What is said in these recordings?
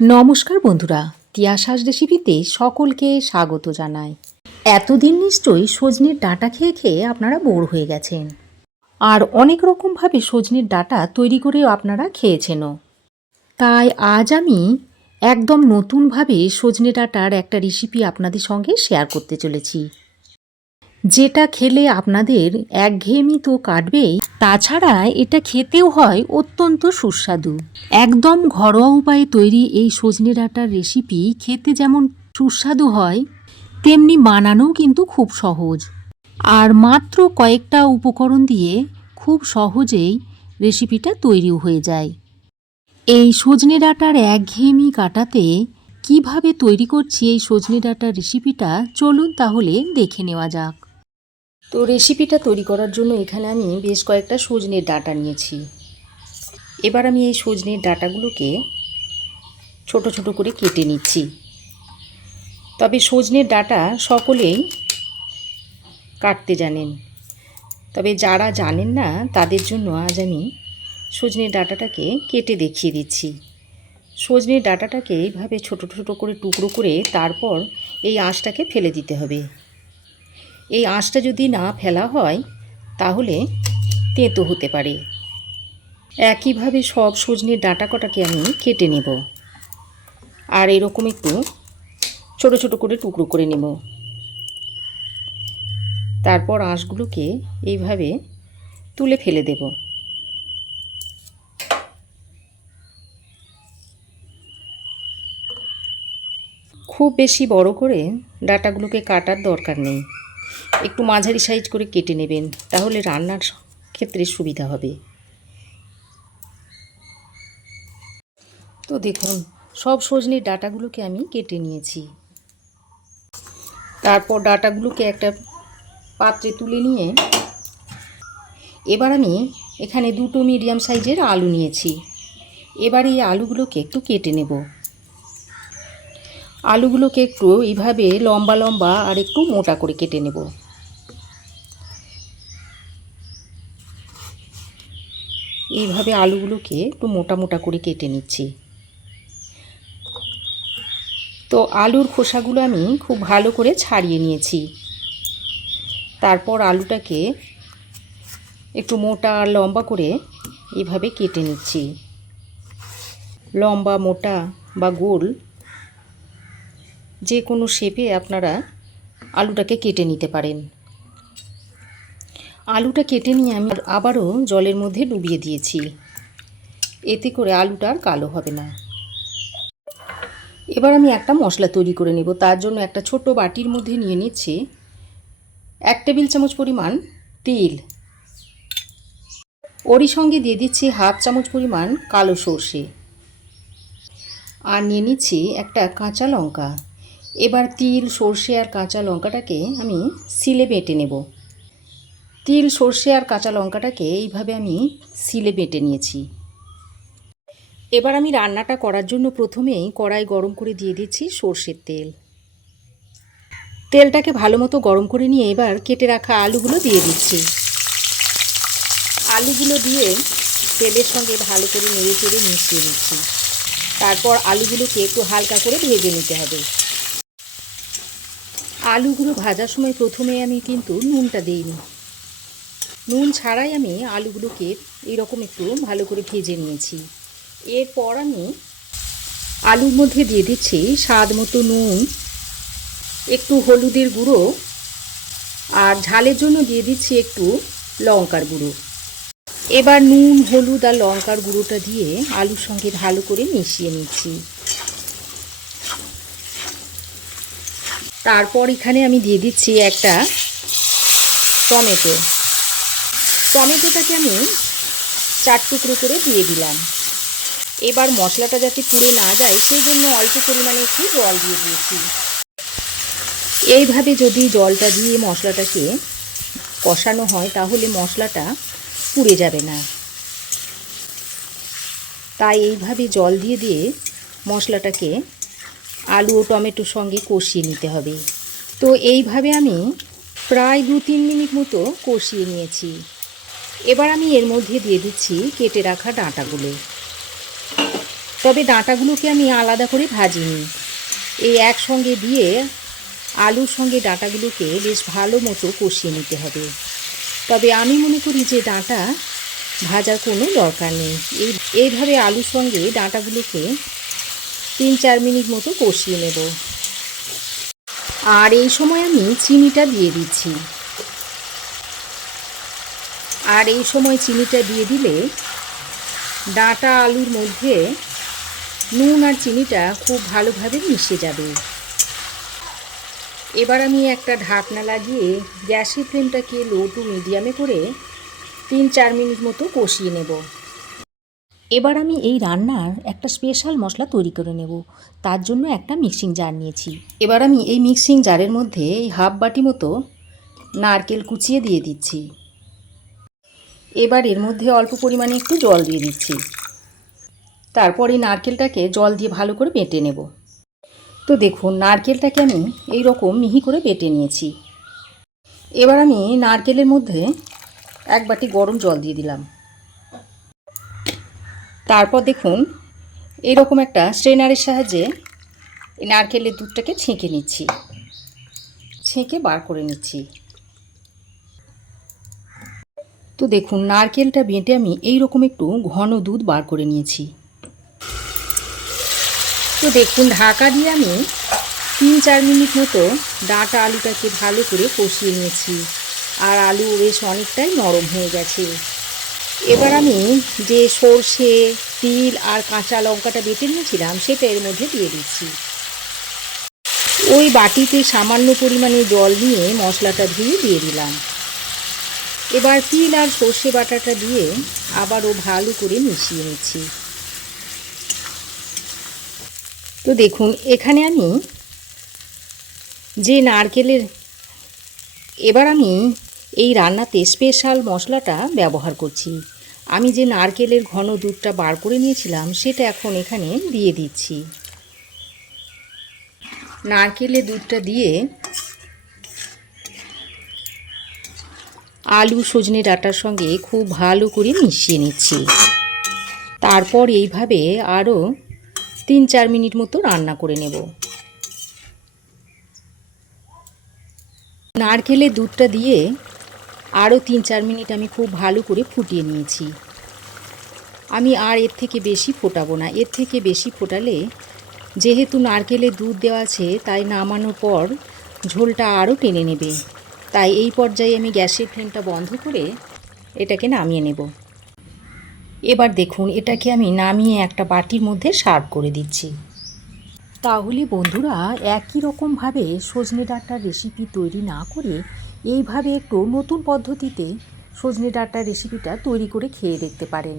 নমস্কার বন্ধুরা, তিয়াশাস রেসিপিতে সকলকে স্বাগত জানাই। এতদিন নিশ্চয়ই সজনের ডাঁটা খেয়ে খেয়ে আপনারা বোর হয়ে গেছেন, আর অনেক রকমভাবে সজনের ডাঁটা তৈরি করেও আপনারা খেয়েছেনও। তাই আজ আমি একদম নতুনভাবে সজনে ডাঁটার একটা রেসিপি আপনাদের সঙ্গে শেয়ার করতে চলেছি, যেটা খেলে আপনাদের একঘেয়েমি তো কাটবেই, তাছাড়া এটা খেতেও হয় অত্যন্ত সুস্বাদু। একদম ঘরোয়া উপায়ে তৈরি এই সজনে ডাঁটার রেসিপি খেতে যেমন সুস্বাদু হয়, তেমনি বানানোও কিন্তু খুব সহজ। আর মাত্র কয়েকটা উপকরণ দিয়ে খুব সহজেই রেসিপিটা তৈরিও হয়ে যায়। এই সজনে ডাঁটার একঘেয়েমি কাটাতে কিভাবে তৈরি করছি এই সজনে ডাঁটার রেসিপিটা, চলুন তাহলে দেখে নেওয়া যাক। তো রেসিপিটা তৈরি করার জন্য এখানে আমি বেশ কয়েকটা সজনের ডাঁটা নিয়েছি। এবার আমি এই সজনের ডাঁটাগুলোকে ছোট ছোট করে কেটে নিচ্ছি। তবে সজনের ডাঁটা সকলেই কাটতে জানেন, তবে যারা জানেন না তাদের জন্য আজ আমি সজনের ডাঁটাটাকে কেটে দেখিয়ে দিচ্ছি। সজনের ডাঁটাটাকে এইভাবে ছোট ছোট করে টুকরো করে তারপর এই আঁশটাকে ফেলে দিতে হবে। এই আঁশটা যদি না ফেলা হয় তাহলে তেঁতো হতে পারে। একইভাবে সব সজনের ডাঁটা কটাকে আমি কেটে নেব, আর এরকম একটু ছোট ছোট করে টুকরো করে নেব। তারপর আঁশগুলোকে এইভাবে তুলে ফেলে দেব। খুব বেশি বড় করে ডাঁটাগুলোকে কাটার দরকার নেই, একটু মাঝারি সাইজ করে কেটে নেবেন, তাহলে রান্নার ক্ষেত্রে সুবিধা হবে। তো দেখুন, সব সজনের ডাঁটাগুলোকে আমি কেটে নিয়েছি। তারপর ডাঁটাগুলোকে একটা পাত্রে তুলে নিয়ে এবার আমি এখানে দুটো মিডিয়াম সাইজের আলু নিয়েছি। এবার এই আলুগুলোকে একটু কেটে নেব। আলুগুলোকে একটু এইভাবে লম্বা লম্বা আর একটু মোটা করে কেটে নেব। এইভাবে আলুগুলোকে একটু মোটা মোটা করে কেটে নিচ্ছি। তো আলুর খোসাগুলো আমি খুব ভালো করে ছাড়িয়ে নিয়েছি। তারপর আলুটাকে একটু মোটা আর লম্বা করে এইভাবে কেটে নিচ্ছি। লম্বা, মোটা বা গোল যে কোনো শেপে আপনারা আলুটাকে কেটে নিতে পারেন। আলুটা কেটে নিয়ে আমি আবারও জলের মধ্যে ডুবিয়ে দিয়েছি, এতে করে আলুটা আর কালো হবে না। এবার আমি একটা মশলা তৈরি করে নেব। তার জন্য একটা ছোট বাটির মধ্যে নিয়ে নিচ্ছি 1 টেবিল চামচ পরিমাণ তেল। ওরই সঙ্গে দিয়ে দিচ্ছি 1/2 চামচ পরিমাণ কালো সর্ষে, আর নিয়ে নিচ্ছি একটা কাঁচা লঙ্কা। এবার তিল, সর্ষে আর কাঁচা লঙ্কাটাকে আমি শিলে বেটে নেব। তিল, সর্ষে আর কাঁচা লঙ্কাটাকে এইভাবে আমি শিলে বেটে নিয়েছি। এবার আমি রান্নাটা করার জন্য প্রথমেই কড়াই গরম করে দিয়ে দিচ্ছি সর্ষের তেল। তেলটাকে ভালো মতো গরম করে নিয়ে এবার কেটে রাখা আলুগুলো দিয়ে দিচ্ছি। আলুগুলো দিয়ে তেলের সঙ্গে ভালো করে নেড়ে চেড়ে মিশিয়ে নিচ্ছি। তারপর আলুগুলোকে একটু হালকা করে ভেজে নিতে হবে। আলুগুলো ভাজার সময় প্রথমে আমি কিন্তু নুনটা দিইনি, নুন ছাড়াই আমি আলুগুলোকে এইরকম একটু ভালো করে ভেজে নিয়েছি। এরপর আমি আলুর মধ্যে দিয়ে দিচ্ছি স্বাদ মতো নুন, একটু হলুদের গুঁড়ো, আর ঝালের জন্য দিয়ে দিচ্ছি একটু লঙ্কার গুঁড়ো। এবার নুন, হলুদ আর লঙ্কার গুঁড়োটা দিয়ে আলুর সঙ্গে ভালো করে মিশিয়ে নিচ্ছি। তারপর এখানে আমি দিয়ে দিচ্ছি একটা টমেটোটাকে আমি 4 টুকরো করে দিয়ে দিলাম। এবার মশলাটা যাতে পুড়ে না যায় সেই জন্য অল্প পরিমাণে একটু জল দিয়ে দিয়েছি। এইভাবে যদি জলটা দিয়ে মশলাটাকে কষানো হয় তাহলে মশলাটা পুড়ে যাবে না। তাই এইভাবে জল দিয়ে দিয়ে মশলাটাকে আলু ও টমেটোর সঙ্গে কষিয়ে নিতে হবে। তো এইভাবে আমি প্রায় 2-3 মিনিট মতো কষিয়ে নিয়েছি। এবার আমি এর মধ্যে দিয়ে দিচ্ছি কেটে রাখা ডাঁটাগুলো। তবে ডাঁটাগুলোকে আমি আলাদা করে ভাজিনি, এই একসঙ্গে দিয়ে আলুর সঙ্গে ডাঁটাগুলোকে বেশ ভালো মতো কষিয়ে নিতে হবে। তবে আমি মনে করি যে ডাঁটা ভাজার কোনো দরকার নেই, এইভাবে আলুর সঙ্গে ডাঁটাগুলোকে 3-4 মিনিট মতো কষিয়ে নেব। আর এই সময় আমি চিনিটা দিয়ে দিচ্ছি। আর এই সময় চিনিটা দিয়ে দিলে ডাঁটা আলুর মধ্যে নুন আর চিনিটা খুব ভালোভাবে মিশে যাবে। এবার আমি একটা ঢাকনা লাগিয়ে গ্যাসের ফ্লেমটাকে লো টু মিডিয়ামে করে 3-4 মিনিট মতো কষিয়ে নেব। এবার আমি এই রান্নার একটা স্পেশাল মশলা তৈরি করে নেব। তার জন্য একটা মিক্সিং জার নিয়েছি। এবার আমি এই মিক্সিং জারের মধ্যে এই হাফ বাটি মতো নারকেল কুচিয়ে দিয়ে দিচ্ছি। এবার এর মধ্যে অল্প পরিমাণে একটু জল দিয়ে দিচ্ছি। তারপর এই নারকেলটাকে জল দিয়ে ভালো করে বেটে নেব। তো দেখুন, নারকেলটাকে আমি এই রকম মিহি করে বেটে নিয়েছি। এবার আমি নারকেলের মধ্যে 1 বাটি গরম জল দিয়ে দিলাম। তারপর দেখুন, এইরকম একটা স্ট্রেনারের সাহায্যে এই নারকেলের দুধটাকে ছেঁকে নিচ্ছি, ছেঁকে বার করে নিচ্ছি। তো দেখুন, নারকেলটা বেটে আমি এই রকম একটু ঘন দুধ বার করে নিয়েছি। তো দেখুন, ঢাকা দিয়ে আমি 3-4 মিনিট মতো ডাঁটা আলুটাকে ভালো করে কষিয়ে নিয়েছি। আর আলু বেশ অনেকটাই নরম হয়ে গেছে। এবার আমি যে সর্ষে, তিল আর কাঁচা লঙ্কাটা বেটে নিয়েছিলাম সেটা এর মধ্যে দিয়ে দিচ্ছি। ওই বাটিতে সামান্য পরিমাণে জল নিয়ে মশলাটা ধুয়ে দিয়ে দিলাম। এবার তিল আর সর্ষে বাটাটা দিয়ে আবারও ভালো করে মিশিয়ে নিচ্ছি। তো দেখুন, এখানে আমি যে নারকেলের এবার আমি এই রান্নাতে স্পেশাল মশলাটা ব্যবহার করছি। আমি যে নারকেলের ঘন দুধটা বার করে নিয়েছিলাম সেটা এখন এখানে দিয়ে দিচ্ছি। নারকেলের দুধটা দিয়ে আলু সজনে ডাঁটার সঙ্গে খুব ভালো করে মিশিয়ে নিচ্ছি। তারপর এইভাবে আরও 3-4 মিনিট মতো রান্না করে নেব। নারকেলের দুধটা দিয়ে আরও 3-4 মিনিট আমি খুব ভালো করে ফুটিয়ে নিয়েছি। আমি আর এর থেকে বেশি ফোটাবো না। এর থেকে বেশি ফোটালে, যেহেতু নারকেলের দুধ দেওয়া আছে, তাই নামানোর পর ঝোলটা আরও টেনে নেবে। তাই এই পর্যায়ে আমি গ্যাসের ফ্লেমটা বন্ধ করে এটাকে নামিয়ে নেব। এবার দেখুন, এটাকে আমি নামিয়ে একটা বাটির মধ্যে সার্ভ করে দিচ্ছি। তাহলে বন্ধুরা, একই রকমভাবে সজনে ডাঁটার রেসিপি তৈরি না করে এইভাবে একটু নতুন পদ্ধতিতে সজনে ডাঁটার রেসিপিটা তৈরি করে খেয়ে দেখতে পারেন।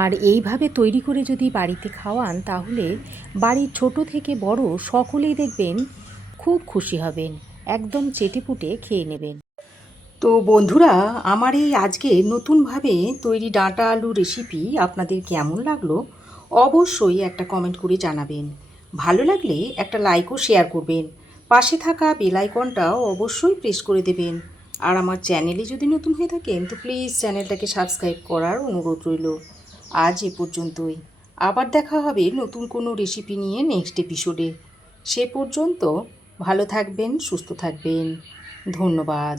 আর এইভাবে তৈরি করে যদি বাড়িতে খাওয়ান, তাহলে বাড়ির ছোট থেকে বড় সকলেই দেখবেন খুব খুশি হবেন, একদম চেটেপুটে খেয়ে নেবেন। তো বন্ধুরা, আমার এই আজকে নতুনভাবে তৈরি ডাঁটা আলু রেসিপি আপনাদের কেমন লাগলো অবশ্যই একটা কমেন্ট করে জানাবেন। ভালো লাগলে একটা লাইক ও শেয়ার করবেন। পাশে থাকা বেল আইকনটাও অবশ্যই প্রেস করে দেবেন। আর আমার চ্যানেলে যদি নতুন হয়ে থাকেন তো প্লিজ চ্যানেলটাকে সাবস্ক্রাইব করার অনুরোধ রইল। আজ এ পর্যন্তই। আবার দেখা হবে নতুন কোনো রেসিপি নিয়ে নেক্সট এপিসোডে। সে পর্যন্ত ভালো থাকবেন, সুস্থ থাকবেন। ধন্যবাদ।